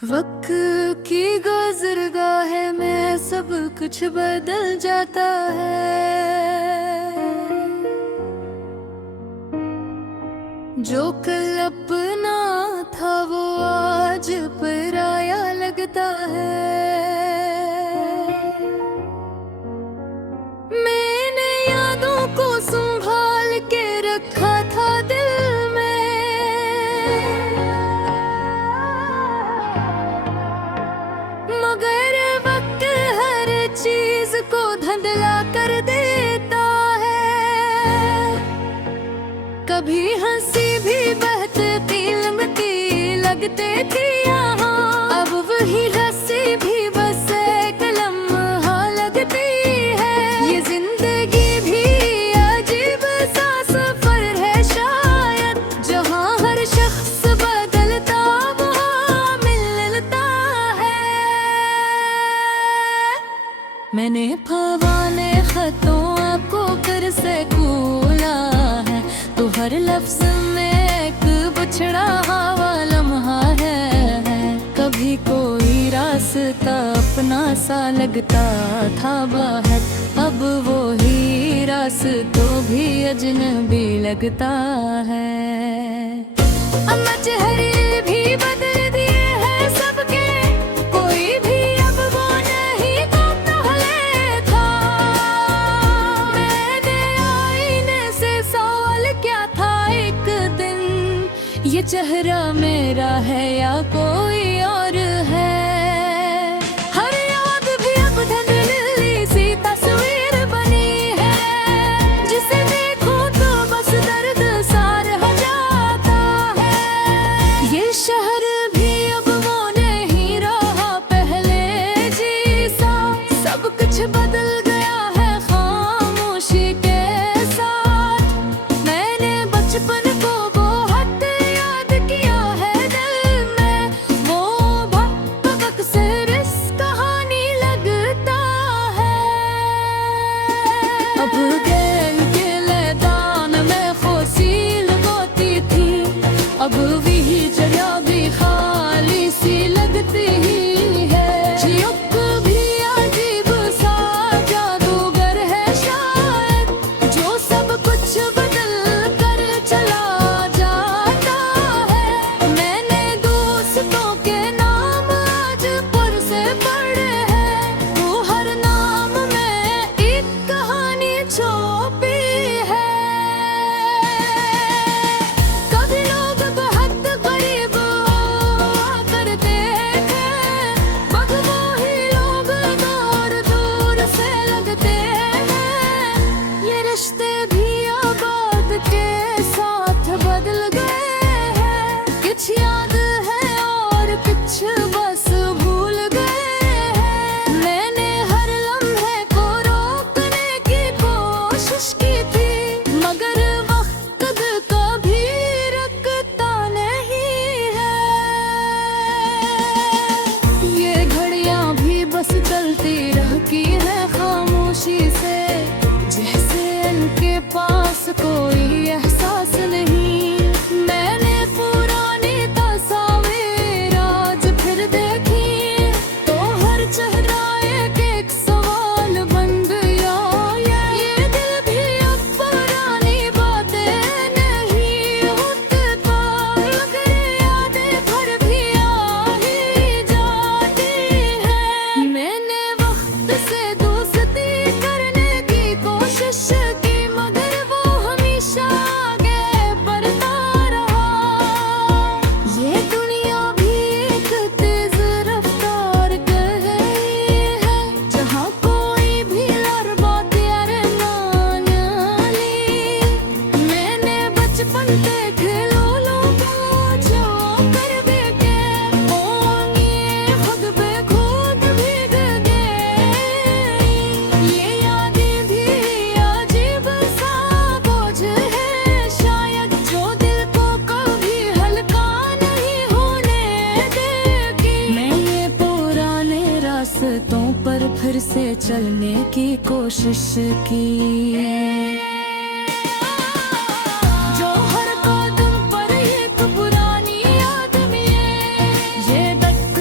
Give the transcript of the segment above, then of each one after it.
वक्त की गुज़रगाह में सब कुछ बदल जाता है। जो कल अपना था वो आज पराया लगता है। मैंने यादों को संभाल के रखा था दिल में, मगर वक्त हर चीज को धुंधला कर देता है। कभी हंसी भी बहती लंबती लगते थी यहाँ, अब वही रस्सी भी बस एक लम्हा लगती है। ये जिंदगी भी अजीब सा सफर है शायद, जहाँ हर शख्स बदलता वहाँ मिलता है। मैंने फवाने खतों आपको फिर से कूला है, तो हर लफ्ज में एक बिछड़ा हुआ लम्हा है। कभी कोई रास्ता अपना सा लगता था बाहर, अब वो ही रास्तों भी अजनबी लगता है। अम्मा चेहरे भी बदल दिए हैं सबके, कोई भी अब वो नहीं तो पहले था। मैंने आईने से सवाल किया था एक दिन, ये चेहरा मेरा है या कोई और है। हर याद भी अब धुंधली सी तस्वीर बनी है, जिसे देखो तो बस दर्द सार हो जाता है। ये शहर भी अब वो नहीं रहा पहले जैसा, सब कुछ बदल गया है खामोशी के साथ। मैंने बचपन को बहुत याद किया है दिल में, वो भक से इस कहानी लगता है। अब गैल के मैदान में फसील बोती थी, अब वही जगह भी खाली सी लगती ही है। युग भी अजीब सा जादूगर है शायद, जो सब कुछ बदल कर चला जाता है। मैंने दोस्तों के नाम आज पर से पढ़े हैं, वो हर नाम में एक कहानी छुपी है। कभी लोग बहुत करीब हुआ करते थे, मगर वही लोग दूर दूर से लगते हैं। ये रिश्ते भी आबाद के साथ बदल गए हैं, कुछ याद है और कुछ बस भूल गए हैं। मैंने हर लम्हे को रोकने की कोशिश की थी, मगर वक्त कभी रुकता नहीं है। ये घड़ियां भी बस चलती रहती है खामोशी से, जैसे इनके पास कोई एहसास नहीं। मैंने पुरानी तस्वीर आज फिर देखी, तो हर चेहरा एक एक सवाल बन गया। ये दिल भी अब पुरानी बातें नहीं होते पार, मगर यादें भर भी आ ही जाती है। मैंने वक्त से दोस्ती करने की कोशिश की, मगर वो हमेशा आगे बढ़ता रहा। ये दुनिया भी एक तेज रफ्तार कह रही है, जहाँ कोई भी लड़ बात यार मान ली। मैंने बचपन से खिलौनों को जो कर देके होंगे, खुद पे खुद भीग गए। ये यादें भी अजीब सा बोझ है शायद, जो दिल को कभी हल्का नहीं होने देगी। मैं ये पुराने रास्तों पर फिर से चलने की कोशिश की, जो हर कदम पर एक पुरानी याद में ये तक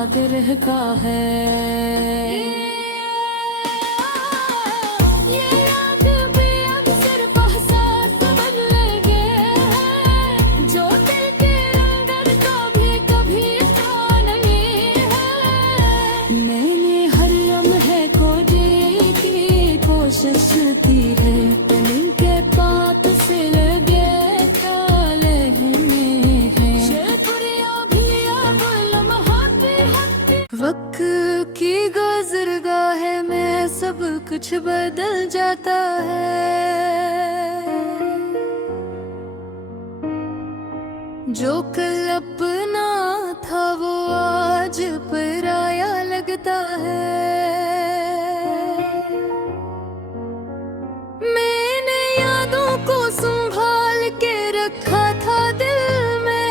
कादिर का है। ये रात भी अब सिर्फ एहसास बदलेंगे हैं, जो दिल के अंदर कभी था नहीं है। मैंने हर लम्हे को जीने की कोशिश की है, दिल के पात से लगे काले में है। शेखुरिया भी अब लम्हात वक्त की गुज़रगाह में सब कुछ बदल जाता है। जो कल अपना था वो आज पराया लगता है। मैंने यादों को संभाल के रखा था दिल में,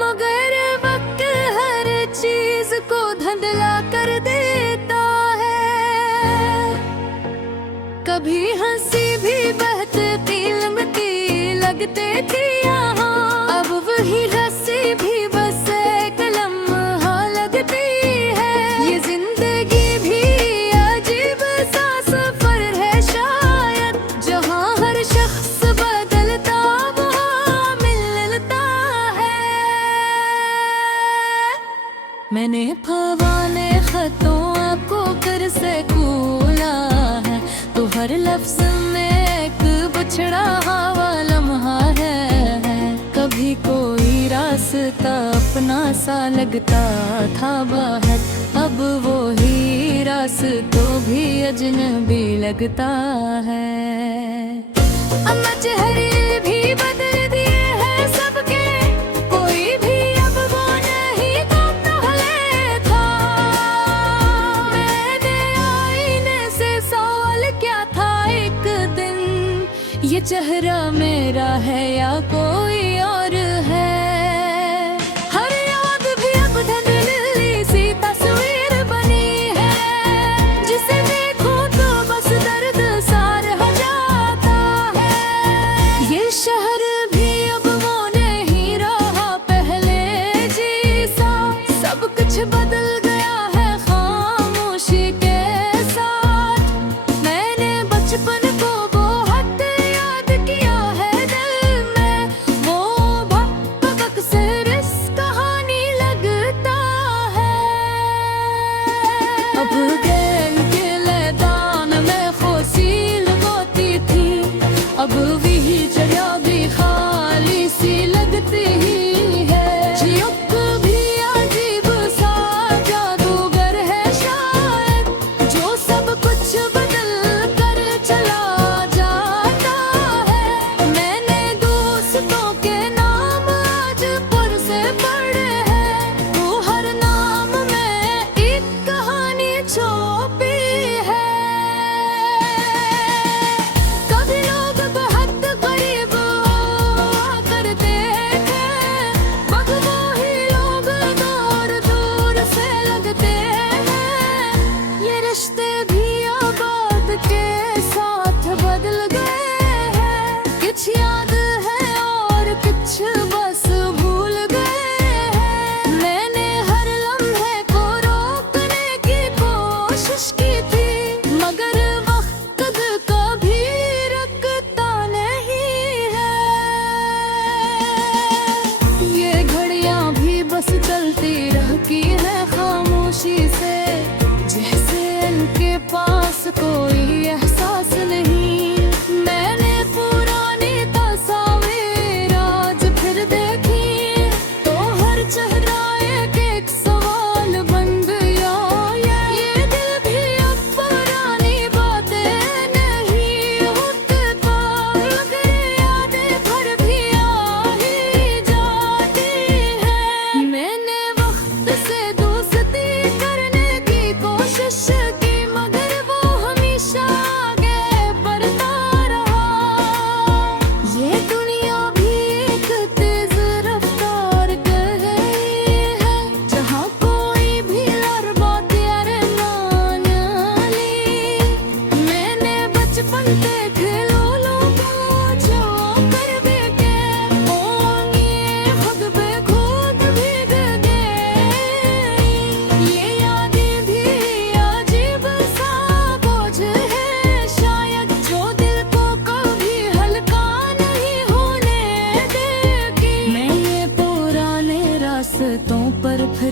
मगर वक्त हर चीज को धुंधला कर देता है। कभी हंसी भी बहती लंगती लगते थी यहाँ, अब वही रस्सी भी बस एक लम्हा लगती है। ये जिंदगी भी अजीब सा सफर है शायद, जहाँ हर शख्स बदलता वहाँ मिलता है। मैंने फवाने खतों आपको कर से कूला है, तो हर लफ्ज में एक बिछड़ा हुआ लम्हा है। कभी कोई रास्ता अपना सा लगता था बाहर, अब वो ही रास्तों भी अजनबी लगता है। अम्मा चेहरे भी बदल दिए हैं सबके, कोई भी अब वो नहीं तो पहले था। मैंने आईने से सवाल किया था एक दिन, ये चेहरा मेरा है या कोई और है। हर याद भी अब धुंधली सी तस्वीर बनी है, जिसे देखूं तो बस दर्द सार हो जाता है। ये शहर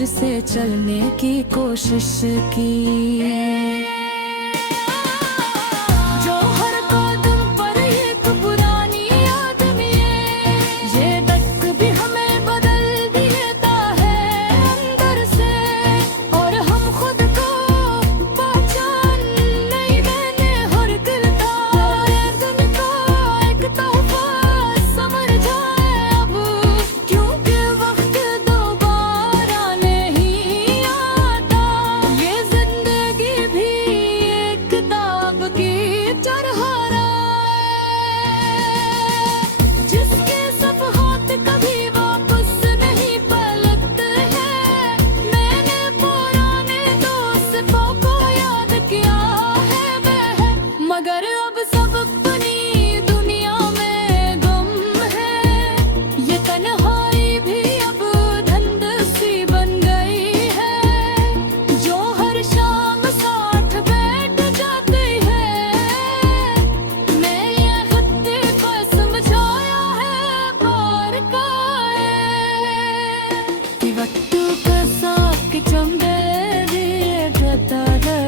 से चलने की कोशिश की। जो हर कदम पर एक पुरानी याद में ये दर्द भी हमें बदल देता है अंदर से, और हम खुद को पहचान नहीं देने हर किरदार दिन का एक तोहफा समझ जाए अब, क्योंकि वक्त दोबारा नहीं आता। ये जिंदगी भी एक किताब की तरह जिसके सफ़हात कभी वापस नहीं पलटते हैं। मैंने पुराने दोस्तों को याद किया है वह, मगर अब सब अपनी दुनिया में गम है। ये तन्हाई भी अब धुंध सी बन गई है, जो हर शाम साथ बैठ जाती है। मैं ये खत्ते पर समझाया है पार का कि वक्त का साथ के चंदे दिए जाता है।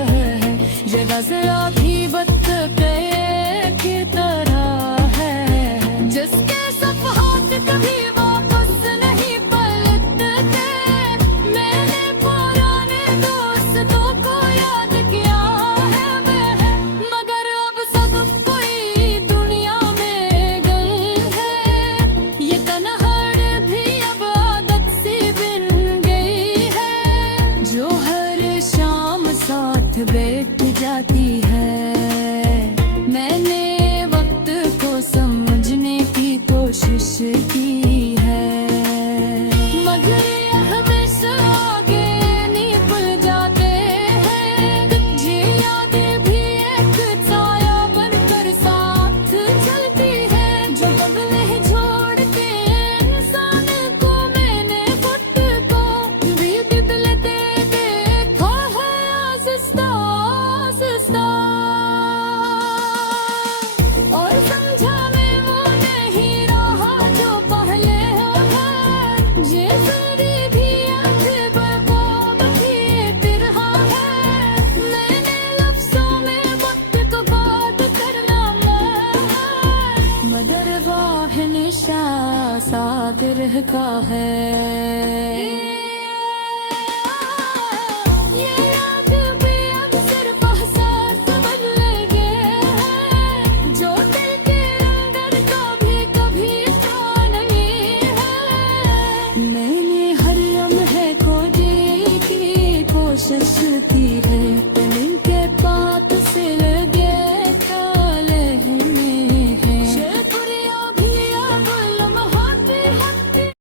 ये नजरा भी बत गए की तरह है, जिसके सफ़हात कभी वापस नहीं पलटते। मैंने पुराने दोस्तों को याद किया है वह, मगर अब सब कोई दुनिया में गए हैं। ये तन्हाई भी अब आदत सी बन गई है, जो हर शाम साथ बैठ जाती है। मैंने वक्त को समझने की कोशिश की है, मगर ये हमेशा आगे नहीं भूल जाते हैं। ये यादें भी एक साया बनकर साथ चलती है, जो बदले छोड़ के इंसान को मैंने वक्त को भी बदलते देखा है आहिस्ता आहिस्ता। और समझा मैं वो नहीं रहा जो पहले है, ये मेरी भी आंखें बर्बाद की तरह है। मैंने लफ्ज़ों में वक्त को बात करना है, मगर वाह निशा सादिर का है। ये